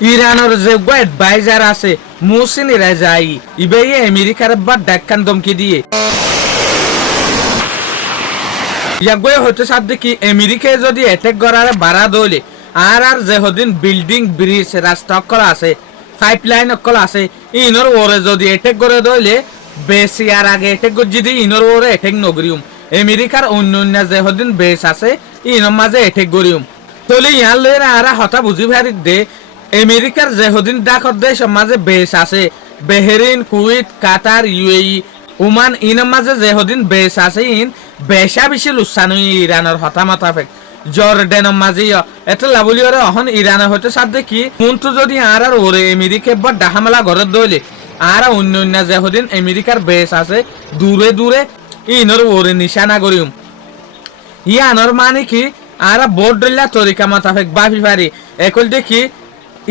ইরানের যে অ্যাডভাইজার আছে মোহসিন রেজাই ইবে আমেরিকার বা ডাক্কান ধমকি দিয়ে ইয়াগুয়ে হতে সাথে কি আমেরিকায় যদি অ্যাটাক করার বাড়া দইলে আর যে হদিন বিল্ডিং ব্রিজ রাস্তা অকল আছে পাইপলাইন অকল আছে ইনর ওরে যদি অ্যাটাক করে দইলে বেশি আর আগে অ্যাটাক করে যদি ইনর ওরে অ্যাটাক নগরিউম আমেরিকার অন্য অন্য যে হদিন বেস আছে ইনর মাঝে অ্যাটাক করিউম তলে ইয়ার লয়ের আর হতা বুঝি ভারি দে আমেরিকার যে হদিন ডাকর দেশ মাঝে বেস আছে বেহরিন কুয়েত কাতার ইউএই ওমান ইনর মাঝে যে হদিন বেস আছে ইন বেশা বেশি লুসানো ইরানের হতা মাতাফেক জর্ডানের মাঝে এত লাবলিওরে অহন ইরানের হতে সাথে কি মন্তু যদি আর ওরে আমেরিকা বা ডাহামেলা ঘরের দইলে আর অন্য অন্য যে হদিন আমেরিকার বেস আছে দূরে দূরে ইনর ওরে নিশানা করিম ইয়ানর মানে কি আর বোর্ডল্লা তরিকা মাতাফেক বাফি পারি একল দেখি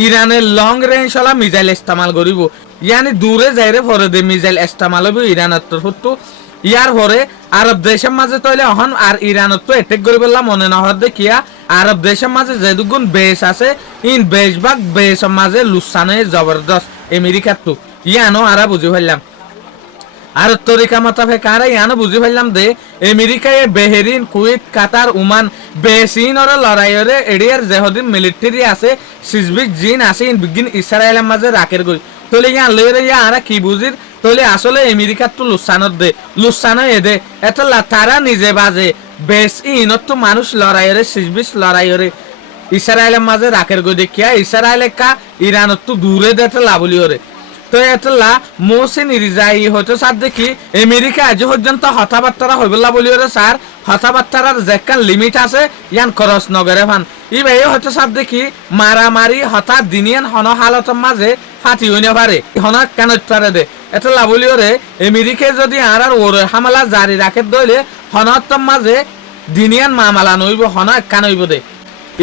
ইরানের লং রেঞ্জ হলা মিসাইল ইস্তেমাল করিব ইয়ানি দূরে যাইরে পরে দে মিসাইল ইস্তেমাল হইব ইরানের তো ইয়ার পরে আরব দেশের মাঝে তৈলে অহন আর ইরানত তো অ্যাটাক করে বললাম মনে না হওয়ার দেখিয়া আরব দেশের মাঝে যে দুগুণ বেস আছে ইন বেশভাগ বেসের মাঝে লুসানে জবরদস্ত আমেরিকার তো ইয়ানো আরা বুঝি ফেললাম আর তরিকা মোতাবেক আর ইয়ানো বুঝি ফেললাম দে আমেরিকায় বেহরিন কুয়েত কাতার ওমান বেসিন ওর লড়াইরে এরিয়ার যেহদিন মিলিটারি আছে সিজবিক জিন আছে ইন বিগিন ইসরায়েলের মাঝে রাকের গই তলে ইয়া লইরে ইয়া আর কি বুঝির তলে আসলে আমেরিকার তো লুসানত দে লুসানো এদে এতলা তারা নিজে বাজে বেস ইনত তো মানুষ লড়াইরে সিজবিস লড়াইরে ইসরায়েলের মাঝে রাকের গই দেখিয়া ইসরায়েলে কা ইরানত তো দূরে দেতে লাবলিওরে তো এতলা মোহসিন রেজাই হয়তো স্যার দেখি আমেরিকা আজ পর্যন্ত হতাবার্তারা হইবলা বলিওরে স্যার হতাবার্তার যেকান লিমিট আছে ইয়ান খরচ নগরে ফান ইবে হয়তো স্যার দেখি মারামারি হঠাৎ দিনিয়ান হন হালতের মাঝে ফাটি হইনে পারে হন কেন পারে দে এতলা বলিওরে আমেরিকায় যদি আর ওরে হামলা জারি রাখে দইলে হনতর মাঝে দিনিয়ান মামলা নইব হন কেন হইব দে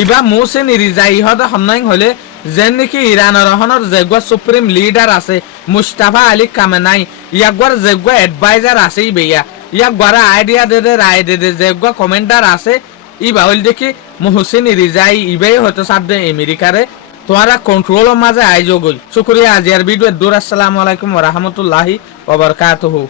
ইবা মোহসিন রেজাই হতে হন্নাইং হলে যেন নাকি ইরানের হনর যেগুয়া সুপ্রিম লিডার আছে মুস্তাফা আলী কামেনাই ইয়াগুয়ার যেগুয়া অ্যাডভাইজার আছে বেয়া ইয়াগুয়ারা আইডিয়া দে দে রায় দে দে যেগুয়া কমেন্ডার আছে ইবা হইল দেখি মোহসিন রেজাই ইবে হয়তো সাথে আমেরিকারে তোমারা কন্ট্রোলের মাঝে আইজ গই শুক্রিয়া আজিয়ার ভিডিও দূর আসসালামু আলাইকুম ওয়া রাহমাতুল্লাহি ওয়া বারাকাতুহু।